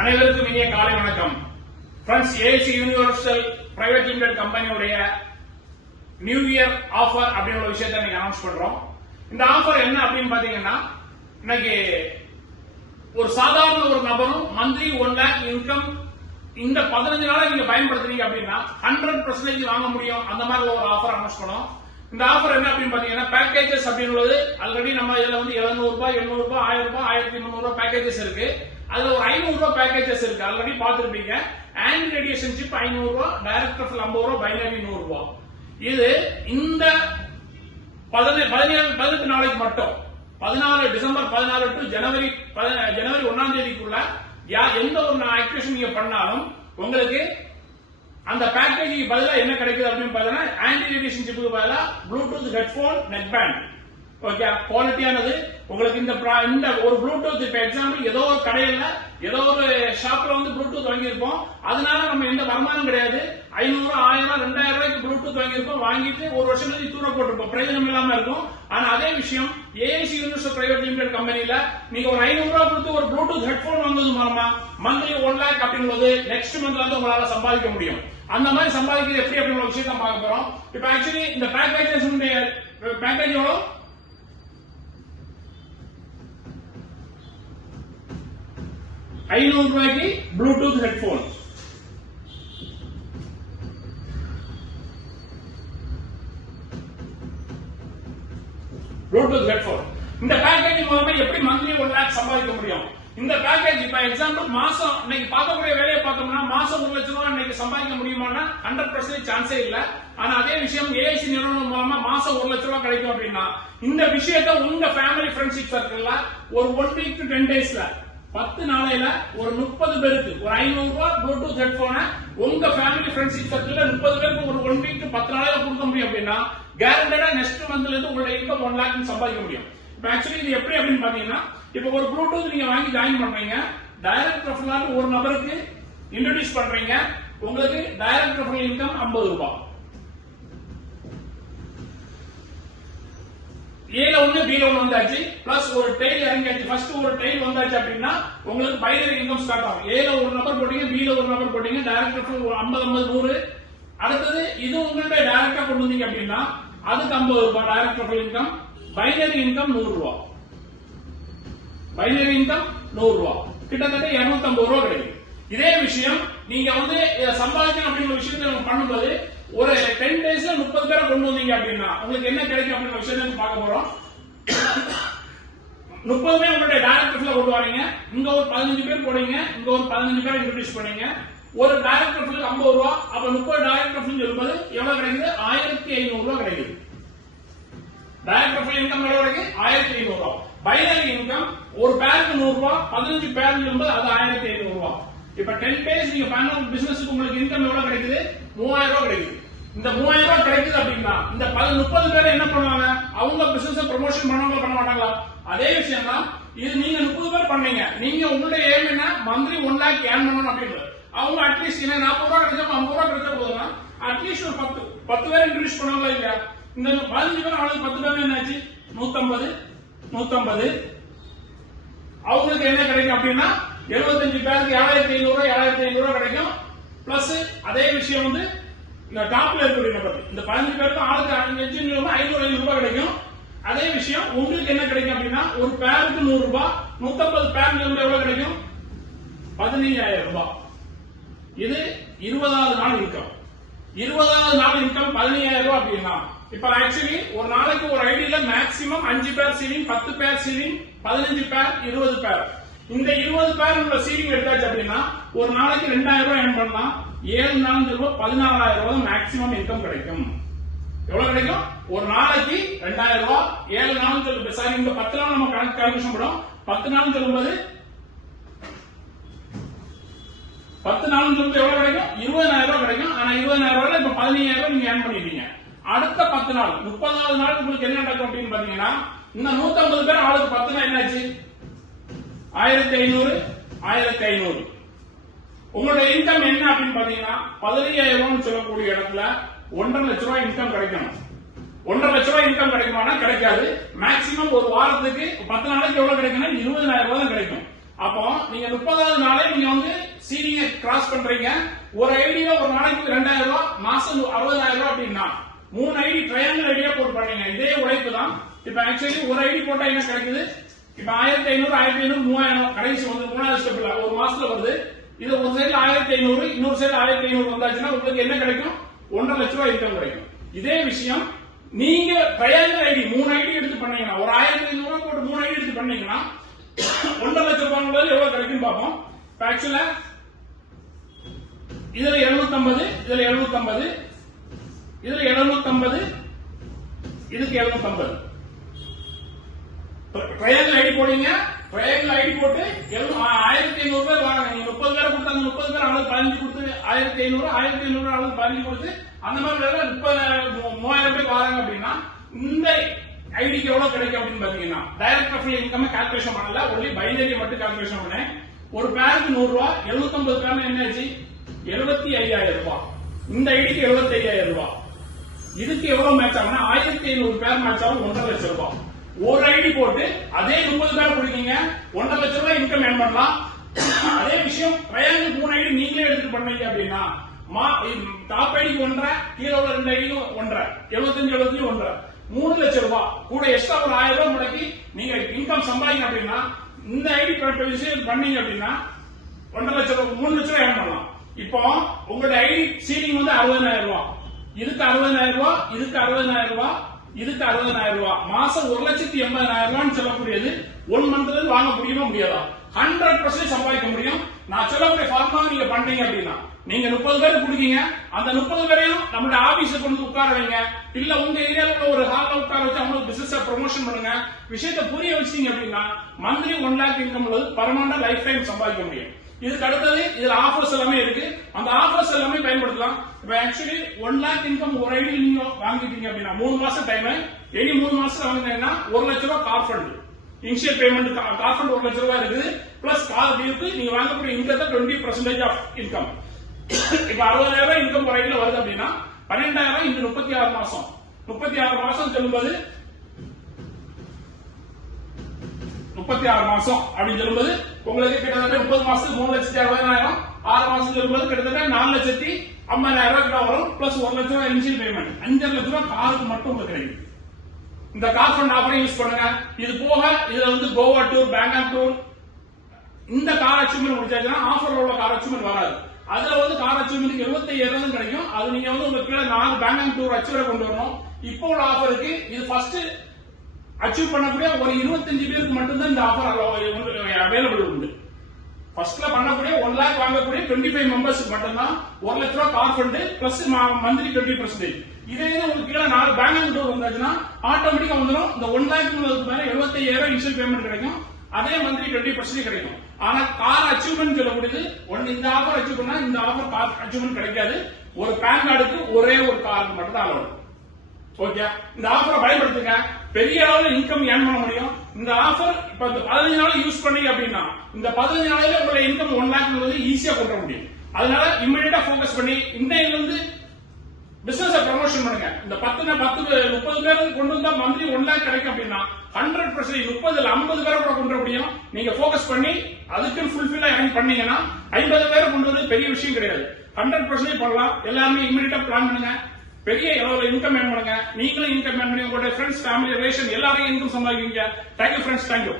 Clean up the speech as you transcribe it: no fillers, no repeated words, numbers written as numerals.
அனைவருக்கும் இனிய காலை வணக்கம். Friends, AC universal private limited கம்பெனியுடைய நியூ இயர் ஆஃபர் அப்படின்ற ஒரு விஷயத்தை இன்னைக்கு அனௌன்ஸ் பண்றோம். இந்த ஆஃபர் என்ன அப்படின்னு பாத்தீங்கன்னா, இன்னைக்கு ஒரு சாதாரண ஒரு நபரும் மந்த்லி 1 lakh இன்கம் இந்த 15 நாளை நீங்க பயன்படுத்துறீங்க அப்படின்னா 100% வாங்க முடியும். அந்த மாதிரி ஒரு ஆஃபர் அனௌன்ஸ் பண்ணோம். இந்த ஆஃபர் என்ன அப்படின்னு பாத்தீங்கன்னா, பேக்கேஜஸ் அப்படின்றது ஆல்ரெடி நம்ம இதுல வந்து 700 ரூபாய், 800 ரூபாய், 1000 ரூபாய், 1300 ரூபாய் பேக்கேஜஸ் இருக்கு. அதுல ஒரு 500 ரூபாய் பேக்கேஜஸ் இருக்கு. ஆல்ரெடி பாத்துருப்பீங்க. ஆன்டி ரேடியேஷன் சிப் 500 ரூபாய், டைரக்ட் ரெஃபரல் 50 ரூபாய், பைனரி 100 ரூபாய். இது இந்த 18 நாளைக்கு மட்டும் 14 டிசம்பர் 14 டு ஜனவரி 1ஆம் தேதிக்குள்ள எந்த ஒரு ஆக்டிவேஷன் நீங்க பண்ணாலும் உங்களுக்கு அந்த பேக்கேஜுக்கு பதிலா என்ன கிடைக்குது அப்படின்னு பாத்தீங்கன்னா, ஆன்டி ரேடியேஷன் சிப்புக்கு பதிலா bluetooth headphone, neck band. Okay, குவாலிட்டியானது. உங்களுக்கு இந்த ஒரு ப்ளூடூத், இப்ப எக்ஸாம்பிள் ஏதோ ஒரு கடையில ஏதோ ஒரு ஷாப்ல வந்து ப்ளூடூத் வாங்கியிருப்போம். அதனால நம்ம எந்த வருமானம் கிடையாது. 500, 1000, 2000 ரூபாய்க்கு ப்ளூடூத் வாங்கியிருப்போம். வாங்கிட்டு ஒரு வருஷம் கழிச்சு தூர போட்டிருப்போம். பிரயோஜனம் இல்லாம இருக்கும். ஆனா அதே விஷயம் ஏசி யூனிவர்சல் பிரைவேட் லிமிடெட் கம்பெனில நீங்க ஒரு 500 ரூபாய் கொடுத்து ஒரு ப்ளூடூத் ஹெட்போன் வாங்குவது மூலமா மந்த்லி 1 lakh அப்படிங்கிறது நெக்ஸ்ட் மந்த்ல வந்து உங்களால சம்பாதிக்க முடியும். அந்த மாதிரி சம்பாதிக்கிறது எப்படி அப்படிங்கிற விஷயத்தை பார்க்க போறோம். இப்ப ஆக்சுவலி இந்த பேக்கேஜ் எவ்வளவு? 500 ரூபாய்க்கு ப்ளூடூத் ஹெட்போன். இந்த பேக்கேஜ் மூலமா எப்படி மந்த்லி 1 lakh சம்பாதிக்க முடியும்? இந்த பேக்கேஜ் இப்ப எக்ஸாம்பிள் மாசம் இன்னைக்கு பார்க்கக்கூடிய வேலையை பார்த்தோம்னா மாசம் 1 லட்சம் ரூபாய் இன்னைக்கு சம்பாதிக்க முடியுமானா 100% சான்ஸே இல்ல. ஆனா அதே விஷயம் ஏசி நிறுவனம் மூலமா மாசம் 1 லட்சம் ரூபாய் கிடைக்கும் அப்படின்னா இந்த விஷயத்தை உங்க ஃபேமிலி ஃப்ரெண்ட்ஷிப் சர்க்கிள்ல ஒரு 1 week to 10 daysல 10 நாளையில ஒரு 30 பேருக்கு ஒரு 500 ரூபாய் ப்ளூடூத் ஹெட்போனை உங்க ஃபேமிலி ஃப்ரெண்ட்ஷிப் சர்க்கிள்ல 30 பேருக்கு ஒரு 1 week to 10 நாளையில கொடுக்க முடியும் அப்படின்னா கேரண்டடா நெக்ஸ்ட் மந்த்ல இருந்து உங்களோட இன்கம் 1 lakh சம்பாதிக்க முடியும். இப்ப ஆக்சுவலி இது எப்படி அப்படின்னு பாத்தீங்கன்னா, இப்ப ஒரு ப்ளூடூத் நீங்க வாங்கி ஜாயின் பண்றீங்க. டைரக்ட் ரெஃபரல் ஒரு நபருக்கு இன்ட்ரோடியூஸ் பண்றீங்க. உங்களுக்கு டைரக்ட் ரெஃபரல் இன்கம் 50 ரூபாய். ஏல ஒண்ணு பீல ஒண்ணு வந்தாச்சு, பிளஸ் ஒரு டெய்ல் இறங்கியாச்சு. ஃபர்ஸ்ட் ஒரு டெய்ல் வந்தாச்சு அப்படின்னா உங்களுக்கு பைனரி இன்கம் ஸ்டார்ட் ஆகும். ஏல ஒரு நபர் போட்டீங்க, பீல ஒரு நபர் போட்டீங்க, டைரக்ட் ரெஃபரல் 50, 100. அடுத்தது இது உங்களுடைய டைரக்டா கொண்டு வந்தீங்க அப்படின்னா அதுக்கு 50 ரூபாய் direct referral income. Binary income 100 ரூபாய். பைனரி இன்கம் 100 ரூபாய், கிட்டத்தட்ட 250 ரூபாய் கிடைக்கும். இதே விஷயம் நீங்க வந்து சம்பாதிக்கணும் அப்படிங்கிற விஷயத்தை பண்ணும்போது ஒரு 10 daysல 30 பேரை கொண்டு வந்தீங்க அப்படின்னா உங்களுக்கு என்ன கிடைக்கும் அப்படிங்கிற விஷயத்தை பார்க்க போறோம். 30 பேர் உங்களுடைய டைரக்டர்ல கொண்டு வரீங்க. இங்க ஒரு 15 பேர் போடுங்க, இங்க ஒரு 15 பேரை இன்ட்ரோடியூஸ் பண்ணீங்க. ஒரு டைரக்டருக்கு 50 ரூபாய். அப்ப 30 டைரக்டர் சொல்லும்போது எவ்வளவு கிடைக்குது? 1500 ரூபாய் கிடைக்குது. டைரக்டர் இன்கம் எவ்வளவு கிடைக்குது? 1500 ரூபாய். பைனரி இன்கம் ஒரு பேருக்கு 100 ரூபாய், 15 பேர் சொல்லும்போது அது 1500 ரூபாய். இப்ப 10 days நீங்க பண்ண பிசினஸ்க்கு உங்களுக்கு இன்கம் எவ்வளவு கிடைக்குது? 3000 ரூபாய் கிடைக்குது. இந்த 3000 ரூபாய் கிடைக்குது அப்படின்னா இந்த 30 பேர் என்ன பண்ணுவாங்க? அவங்க பிசினஸ் ப்ரமோஷன் பண்ணுவாங்க, பண்ண மாட்டாங்களா? அதே விஷயம் தான் இது. நீங்க 30 பேர் பண்ணீங்க. நீங்க உங்களுடைய ஏம் என்ன? மந்த்லி 1 lakh ஏர்ன் பண்ணணும் அப்படின்னு. அவங்க அட்லீஸ்ட் என்ன 40 ரூபாய் கிடைச்சா 50 ரூபாய் கிடைச்சா போதும்னா அட்லீஸ்ட் ஒரு 10 பேர் இன்ட்ரோடியூஸ் பண்ணுவாங்களா இல்லையா? இந்த 15 பேர் அவங்களுக்கு 10 பேர் என்னாச்சு? 150. அவங்களுக்கு என்ன கிடைக்கும் அப்படின்னா 75 பேருக்கு 7500 ரூபாய், 7500 ரூபாய் கிடைக்கும். பிளஸ் அதே விஷயம் வந்து இந்த டாப்ல இருக்கக்கூடிய நபர் இந்த 15 பேருக்கு ஆளுக்கு 500 ரூபாய் கிடைக்கும். அதே விஷயம் உங்களுக்கு என்ன கிடைக்கும் அப்படின்னா ஒரு பேருக்கு 100 ரூபாய், 150 பேருக்கு எவ்வளவு கிடைக்கும்? 15000 ரூபாய். இது 20வது நாள் இன்கம். 20வது நாள் இன்கம் 15000 ரூபாய் அப்படின்னா இப்ப ஆக்சுவலி ஒரு நாளைக்கு ஒரு ஐடியில மேக்ஸிமம் 5 பேர் சீலிங், 10 பேர் சீலிங், 15 பேர், 20 பேர். இந்த 20 பேர் உள்ள சீலிங் எடுத்தாச்சு அப்படின்னா ஒரு நாளைக்கு 2000 ரூபாய் ஏர்ன் பண்ணலாம். 7 நாள் 14000 ரூபாய் மேக்ஸிமம் இன்கம் கிடைக்கும். எவ்வளவு கிடைக்கும்? ஒரு நாளைக்கு 2000 ரூபாய். 7 நாள் சொல்லுங்க சார், இந்த 10 நாள் நம்ம கணக்கு படும். 10 நாள் சொல்லும்போது 10 நாள் சொல்லும்போது எவ்வளவு கிடைக்கும்? 20000 ரூபாய் கிடைக்கும். ஆனா 20000 ரூபாய் இப்ப 15000 ரூபாய் நீங்க ஏர்ன் பண்ணிட்டீங்க. அடுத்த 10 நாள் 30வது நாள் உங்களுக்கு என்ன நடக்கும் அப்படின்னு பாத்தீங்கன்னா இந்த 150 பேர் ஆளுக்கு 10 நாள் என்னாச்சு? 1500. உங்களோட இன்கம் என்ன அப்படின்னு பாத்தீங்கன்னா 15000 ரூபாய் சொல்லக்கூடிய இடத்துல 1.5 லட்சம் ரூபாய் இன்கம் கிடைக்கணும். 1.5 லட்சம் ரூபாய் இன்கம் கிடைக்குமானா கிடைக்காது. மேக்ஸிமம் ஒரு வாரத்துக்கு 10 நாளைக்கு எவ்வளவு கிடைக்கும்னா 20000 ரூபாய் தான் கிடைக்கும். அப்போ நீங்க 30வது நாளே நீங்க வந்து கிராஸ் பண்றீங்க. ஒரு ஐடியா ஒரு நாளைக்கு 2000 ரூபாய், மாசம் 60000 ரூபாய் அப்படின்னா 3 ஐடி ட்ரையாங்கிள் ஐடியா போட்டு பண்ணீங்க. இதே உழைப்பு தான். இப்ப ஆக்சுவலி ஒரு ஐடி போட்டா என்ன கிடைக்குது? இப்ப 1500, 1500, 3000 கடைசி வந்து 3வது ஸ்டெப்ல ஒரு மாசத்துல வருது. இது ஒரு சைடுல 1500, இன்னொரு சைடுல 1500 வந்தாச்சுன்னா உங்களுக்கு என்ன கிடைக்கும்? 1.5 லட்சம் ரூபாய் இன்கம் கிடைக்கும். இதே விஷயம் நீங்க ட்ரையாங்கிள் ஐடி 3 ஐடி எடுத்து பண்ணீங்கன்னா, ஒரு 1500 ரூபாய் போட்டு 3 ஐடி எடுத்து பண்ணீங்கன்னா 1.5 லட்சம் ரூபாய் எவ்வளவு கிடைக்கும் பார்ப்போம். ஆக்சுவலா இதுல 750, இதுல 750, இதுல 750, இதுக்கு 750. ட்ரையாங்கிள் ஐடி போடுங்க. ட்ரையாங்கிள் ஐடி போட்டு 1500 ரூபாய் வாங்க. 30 பேரை கொடுத்தாங்க, 30 பேர் ஆளு 15 கொடுத்து 1500, 1500 ஆளு 15 கொடுத்து அந்த மாதிரி 3000 பேர் வராங்க அப்படின்னா இந்த ஐடிக்கு எவ்வளவு கிடைக்கும் அப்படின்னு பாத்தீங்கன்னா, டைரக்ட் ஆஃப் இன்கம் கால்குலேஷன் பண்ணல, ஒன்லி பைனரி மட்டும் கால்குலேஷன் பண்ணேன். ஒரு பேருக்கு 100 ரூபாய், 750 பேர் என்ன ஆச்சு? 75000 ரூபாய். இந்த ஐடிக்கு 75000 ரூபாய். இதுக்கு எவ்வளவு மேட்ச் ஆகும்னா 1500 பேர் மேட்ச் ஆகும், 1.5 லட்சம் ரூபாய். ஒரு ஐடி போட்டு அதே 30 பேர் கொடுக்கீங்க, 1.5 லட்சம் ரூபாய் இன்கம் ஏர்ன் பண்ணலாம். அதே விஷயம் ட்ரையாங்கிள் 3 ஐடி நீங்களே எடுத்து பண்ணீங்க அப்படின்னா டாப் ஐடிக்கு 1.5, கீழே உள்ள 2 ஐடிக்கும் 1.5, 75, 70, 1.5, 3 லட்சம் ரூபாய். கூட எக்ஸ்ட்ரா ஒரு 1000 ரூபாய் முடக்கி நீங்க இன்கம் சம்பாதிங்க அப்படின்னா இந்த ஐடி விஷயம் பண்ணீங்க அப்படின்னா 1.5 லட்சம் ரூபாய், 3 லட்சம் ரூபாய் ஏர்ன் பண்ணலாம். இப்போ உங்களோட ஐடி சீலிங் வந்து 60000 ரூபாய். இதுக்கு 60000 ரூபாய், இதுக்கு 60000 ரூபாய், இதுக்கு 60000 ரூபாய். மாசம் 1,80,000 ரூபாய் சொல்லக்கூடியது 1 மந்த்ல இருந்து வாங்க முடியுமா? முடியாதா? 100% சம்பாதிக்க முடியும். நான் சொல்லக்கூடிய ஃபார்முலா நீங்க பண்றீங்க அப்படின்னா நீங்க 30 பேருக்கு கொடுக்கீங்க. அந்த 30 பேரையும் நம்மளோட ஆபீஸ்ல கொண்டு உட்கார வைங்க. இல்ல உங்க ஏரியால உள்ள ஒரு ஹால்ல உட்கார வச்சு அவங்களுக்கு பிசினஸ் ப்ரமோஷன் பண்ணுங்க. விஷயத்தை புரிய வச்சீங்க அப்படின்னா மந்த்லி 1 லாக் இன்கம் உள்ளது பர்மனண்டா லைஃப் டைம் சம்பாதிக்க முடியும். இதுக்கு அடுத்தது இதுல ஆஃபர்ஸ் எல்லாமே இருக்கு. அந்த ஆஃபர்ஸ் எல்லாமே பயன்படுத்தலாம். இப்ப ஆக்சுவலி 1 லாக் இன்கம் ஒரு ஐடி நீங்க வாங்கிட்டீங்க அப்படின்னா 3 மாசம் டைம், இனி 3 மாசம் வாங்கினீங்கன்னா 1 லட்சம் ரூபாய் car fund, initial payment car fund 1 லட்சம் ரூபாய் இருக்குது. பிளஸ் கார் டியூக்கு நீங்க வாங்கக்கூடிய இன்கத்தை 20% ஆஃப் இன்கம். இப்ப 60000 ரூபாய் இன்கம் ஒரு ஐடியில வருது அப்படின்னா 12000 இந்த 36 மாசம், 36 மாசம் சொல்லும்போது 36 மாசம் அப்படின்னு சொல்லும்போது உங்களுக்கு கிட்டத்தட்ட 30 மாசத்துக்கு 3,60,000, 6 மாசம் சொல்லும்போது கிட்டத்தட்ட 4,50,000 ரூபாய் வரும். பிளஸ் 1 லட்சம் ரூபாய் இனிஷியல் பேமெண்ட், 5 லட்சம் ரூபாய் காருக்கு மட்டும் உங்களுக்கு கிடைக்கும். இந்த கார் ஃபண்ட் ஆஃபரை யூஸ் பண்ணுங்க. இது போக இதுல வந்து கோவா டூர், பேங்காக் டூர், இந்த கார் அச்சீவ்மெண்ட் முடிச்சாச்சுன்னா ஆஃபர்ல உள்ள கார் அச்சீவ்மெண்ட் வராது. அதுல வந்து கார் அச்சீவ்மெண்ட் 75,000 கிடைக்கும். அது நீங்க வந்து உங்க கீழே 4 பேங்காக் டூர் அச்சீவரை கொண்டு வரணும். இப்போ உள்ள ஆஃபருக்கு இது ஃபர்ஸ்ட் அச்சீவ் பண்ணக்கூடிய ஒரு 25 பேருக்கு மட்டும்தான் இந்த ஆஃபர் அவைலபிள் உண்டு. ஃபர்ஸ்ட்ல பண்ணக்கூடிய 1 லாக் வாங்கக்கூடிய 25 மெம்பர்ஸ்க்கு மட்டும்தான் 1 லட்சம் ரூபாய் கார் ஃபண்ட் பிளஸ் மந்த்லி 20%. இதே உங்களுக்கு கீழே 4 பேங்காக் டூர் வந்தாச்சுன்னா ஆட்டோமேட்டிக்கா வந்துடும். இந்த 1 லாக் மேல 75,000 இனிஷியல் பேமெண்ட் கிடைக்கும். அதே மந்த்லி 20% கிடைக்கும். ஆனா கார் அச்சீவ்மெண்ட் சொல்லக்கூடியது இந்த ஆஃபர் அச்சீவ் பண்ணா இந்த ஆஃபர் கார் அச்சீவ்மெண்ட் கிடைக்காது. ஒரு பேன் கார்டுக்கு ஒரே ஒரு காருக்கு மட்டும் தான் அலோடு. ஓகே, இந்த ஆஃபரை பயன்படுத்துங்க. பெரிய அளவில் இன்கம் ஏர்ன் பண்ண முடியும். இந்த ஆஃபர் இப்ப 15 நாள் யூஸ் பண்ணீங்க அப்படின்னா இந்த 15 நாளில உங்களுடைய இன்கம் 1 லாக் ஈஸியா கொண்டு வர முடியும். அதனால இமிடியேட்டா போக்கஸ் பண்ணி இன்றையில இருந்து பிசினஸ் ப்ரமோஷன் பண்ணுங்க. இந்த 30 பேருக்கு கொண்டு வந்தா மந்த்லி 1 லாக் கிடைக்கும் அப்படின்னா 100% 30 50 பேரை கூட கொண்டு வர முடியும். நீங்க போக்கஸ் பண்ணி அதுக்கு ஃபுல்ஃபில்லா இறங்கி பண்ணீங்கன்னா 50 பேரை கொண்டு வந்து பெரிய விஷயம் கிடையாது. 100% பண்ணலாம். எல்லாருமே இமிடியேட்டா பிளான் பண்ணுங்க. பெரிய அளவுல இன்கம் ஏர்ன் பண்ணுங்க. நீங்களும் இன்கம் ஏர்ன் பண்ணி உங்களுடைய ஃப்ரெண்ட்ஸ், ஃபேமிலி, ரிலேஷன் எல்லாரையும் இன்கம் சம்பாதிக்கீங்க. Thank you friends, thank you.